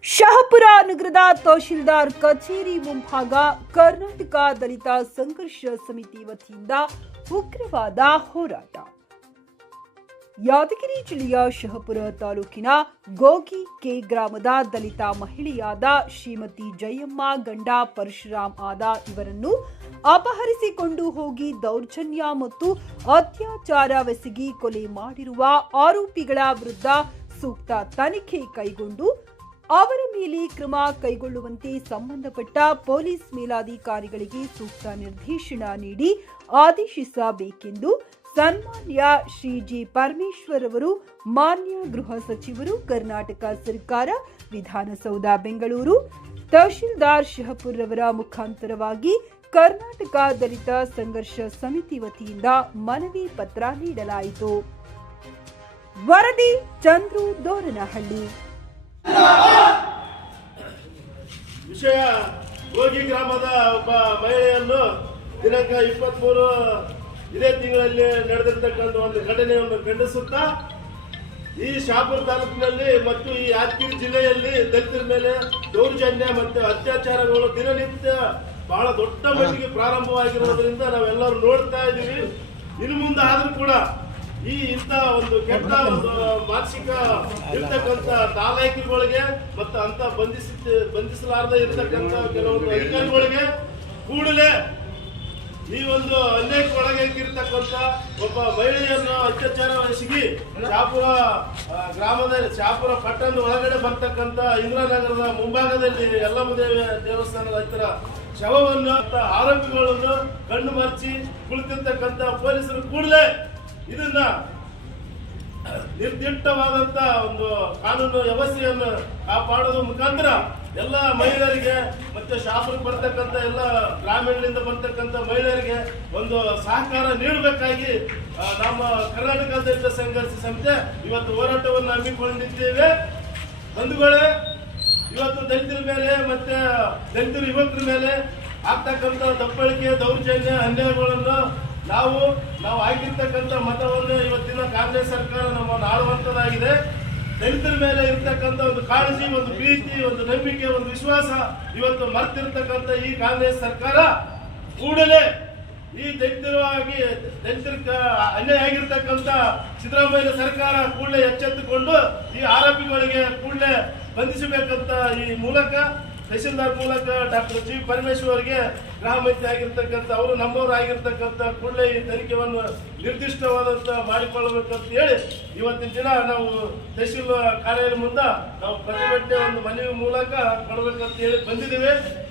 ಶಹಾಪುರ ನಗರದ ತಹಶೀಲ್ದಾರ್ ಕಚೇರಿ ಮುಂಭಾಗ ಕರ್ನಾಟಕ ದಲಿತ ಸಂಘರ್ಷ ಸಮಿತಿ ವತಿಯಿಂದ ಉಗ್ರವಾದ ಹೋರಾಟ. ಯಾದಗಿರಿ ಜಿಲ್ಲೆಯ ಶಹಾಪುರ ತಾಲೂಕಿನ ಗೋಗಿ ಕೆ ಗ್ರಾಮದ ದಲಿತ ಮಹಿಳೆಯಾದ ಶ್ರೀಮತಿ ಜಯಮ್ಮ ಗಂಡ ಪರಶುರಾಮ್ ಆದ ಇವರನ್ನು ಅಪಹರಿಸಿಕೊಂಡು ಹೋಗಿ ದೌರ್ಜನ್ಯ ಮತ್ತು ಅತ್ಯಾಚಾರವೆಸಗಿ ಕೊಲೆ ಮಾಡಿರುವ ಆರೋಪಿಗಳ ವಿರುದ್ಧ ಸೂಕ್ತ ತನಿಖೆ ಕೈಗೊಂಡು ಅವರ ಮೇಲೆ ಕ್ರಮ ಕೈಗೊಳ್ಳುವಂತೆ ಸಂಬಂಧಪಟ್ಟ ಪೊಲೀಸ್ ಮೇಲಾಧಿಕಾರಿಗಳಿಗೆ ಸೂಕ್ತ ನಿರ್ದೇಶನ ನೀಡಿ ಆದೇಶಿಸಬೇಕೆಂದು ಸನ್ಮಾನ್ಯ ಶ್ರೀ ಜಿ ಪರಮೇಶ್ವರ್ ಅವರು, ಮಾನ್ಯ ಗೃಹ ಸಚಿವರು, ಕರ್ನಾಟಕ ಸರ್ಕಾರ, ವಿಧಾನಸೌಧ ಬೆಂಗಳೂರು, ತಹಶೀಲ್ದಾರ್ ಶಹಾಪುರ್ ರವರ ಮುಖಾಂತರವಾಗಿ ಕರ್ನಾಟಕ ದಲಿತ ಸಂಘರ್ಷ ಸಮಿತಿ ವತಿಯಿಂದ ಮನವಿ ಪತ್ರ ನೀಡಲಾಯಿತು. ವರದಿ ಚಂದ್ರು ದೋರನಹಳ್ಳಿ. ವಿಷಯ: ಗೋಗಿ ಗ್ರಾಮದ ಒಬ್ಬ ಮಹಿಳೆಯನ್ನು ದಿನಾಂಕ 23 ಇದೇ ತಿಂಗಳಲ್ಲಿ ನಡೆದಿರ್ತಕ್ಕಂಥ ಒಂದು ಘಟನೆಯನ್ನು ಖಂಡಿಸುತ್ತಾ ಈ ಶಹಾಪುರ ತಾಲೂಕಿನಲ್ಲಿ ಮತ್ತು ಈ ಯಾದಗಿರಿ ಜಿಲ್ಲೆಯಲ್ಲಿ ದಲಿತರ ಮೇಲೆ ದೌರ್ಜನ್ಯ ಮತ್ತು ಅತ್ಯಾಚಾರಗಳು ದಿನನಿತ್ಯ ಬಹಳ ದೊಡ್ಡ ಮಟ್ಟಿಗೆ ಪ್ರಾರಂಭವಾಗಿರೋದ್ರಿಂದ ನಾವೆಲ್ಲರೂ ನೋಡ್ತಾ ಇದ್ದೀವಿ. ಇನ್ನು ಮುಂದೆ ಆದ್ರೂ ಕೂಡ ಈ ಇಂಥ ಒಂದು ಕೆಟ್ಟ ಒಂದು ಮಾನಸಿಕ ಇರ್ತಕ್ಕಂಥ ನಾಲಾಯಕಿಗಳಿಗೆ ಮತ್ತು ಅಂತ ಬಂಧಿಸಲಾರದೆ ಇರ್ತಕ್ಕಂಥ ಕೆಲವೊಂದು ಅಧಿಕಾರಿಗಳಿಗೆ ಕೂಡಲೇ ಈ ಒಂದು ಅನ್ಯಾಯಕ್ಕೆ ಒಳಗಾಗಿರ್ತಕ್ಕಂಥ ಒಬ್ಬ ಮಹಿಳೆಯನ್ನು ಅತ್ಯಾಚಾರವೆಸಗಿ ಶಹಾಪುರ ಶಹಾಪುರ ಪಟ್ಟಣದ ಒಳಗಡೆ ಬರ್ತಕ್ಕಂಥ ಇಂದಿರಾನಗರದ ಮುಂಭಾಗದಲ್ಲಿ ಯಲ್ಲಮ್ಮ ದೇವಸ್ಥಾನದ ಹತ್ತಿರ ಶವವನ್ನು ಆರೋಪಿಗಳನ್ನು ಕಣ್ಣು ಮರ್ಚಿ ಕುಳಿತಿರ್ತಕ್ಕಂಥ ಪೊಲೀಸರು ಕೂಡಲೇ ಇದನ್ನ ನಿರ್ದಿಷ್ಟವಾದಂತ ಒಂದು ಕಾನೂನು ವ್ಯವಸ್ಥೆಯನ್ನು ಕಾಪಾಡೋದ್ರ ಮುಖಾಂತರ ಎಲ್ಲ ಮಹಿಳೆಯರಿಗೆ ಮತ್ತೆ ಶಹಾಪುರಕ್ಕೆ ಬರ್ತಕ್ಕಂಥ ಎಲ್ಲ ಗ್ರಾಮೀಣದಿಂದ ಬರ್ತಕ್ಕಂಥ ಮಹಿಳೆಯರಿಗೆ ಒಂದು ಸಹಕಾರ ನೀಡಬೇಕಾಗಿ ನಮ್ಮ ಕರ್ನಾಟಕ ದಲಿತ ಸಂಘರ್ಷ ಸಮಿತಿ ಇವತ್ತು ಹೋರಾಟವನ್ನು ಹಮ್ಮಿಕೊಂಡಿದ್ದೇವೆ. ಬಂಧುಗಳೇ, ಇವತ್ತು ದಲಿತರ ಮೇಲೆ ಮತ್ತೆ ದಲಿತರ ಯುವಕರ ಮೇಲೆ ಆಗ್ತಕ್ಕಂಥ ದಬ್ಬಳಿಕೆ, ದೌರ್ಜನ್ಯ, ಅನ್ಯಾಯಗಳನ್ನು ನಾವು ಆಗಿರ್ತಕ್ಕಂಥ ಮತವನ್ನು ಇವತ್ತಿನ ಕಾಂಗ್ರೆಸ್ ಸರ್ಕಾರ ನಮ್ಮನ್ನು ಆಳುವಂತದಾಗಿದೆ. ದಲಿತರ ಮೇಲೆ ಇರ್ತಕ್ಕಂಥ ಒಂದು ಕಾಳಜಿ, ಒಂದು ಪ್ರೀತಿ, ಒಂದು ನಂಬಿಕೆ, ಒಂದು ವಿಶ್ವಾಸ ಇವತ್ತು ಮರ್ತಿರ್ತಕ್ಕಂಥ ಈ ಕಾಂಗ್ರೆಸ್ ಸರ್ಕಾರ ಕೂಡಲೇ ಈ ದಲಿತರ ಅನ್ಯಾಯ ಆಗಿರ್ತಕ್ಕಂಥ ಸಿದ್ದರಾಮಯ್ಯ ಸರ್ಕಾರ ಕೂಡಲೇ ಎಚ್ಚೆತ್ತುಕೊಂಡು ಈ ಆರೋಪಿಗಳಿಗೆ ಕೂಡಲೇ ಬಂಧಿಸಬೇಕಂತ ಈ ಮೂಲಕ ತಹಶೀಲ್ದಾರ್ ಮೂಲಕ ಡಾಕ್ಟರ್ ಜಿ ಪರಮೇಶ್ವರ್ ಅವರಿಗೆ ಗೃಹ ಮಂತ್ರಿ ಆಗಿರ್ತಕ್ಕಂಥ ಅವರು ನಮ್ಮವರು ಆಗಿರ್ತಕ್ಕಂಥ ಕೂಡಲೇ ಈ ತನಿಖೆಯನ್ನು ನಿರ್ದಿಷ್ಟವಾದಂತ ಮಾಡಿಕೊಳ್ಳಬೇಕಂತ ಹೇಳಿ ಇವತ್ತಿನ ದಿನ ನಾವು ತಹಶೀಲ್ ಕಾರ್ಯಾಲಯ ಮುಂದೆ ನಾವು ಪ್ರತಿಭಟನೆ ಒಂದು ಮನವಿ ಮೂಲಕ ಕೊಡಬೇಕಂತ ಹೇಳಿ ಬಂದಿದ್ದೇವೆ.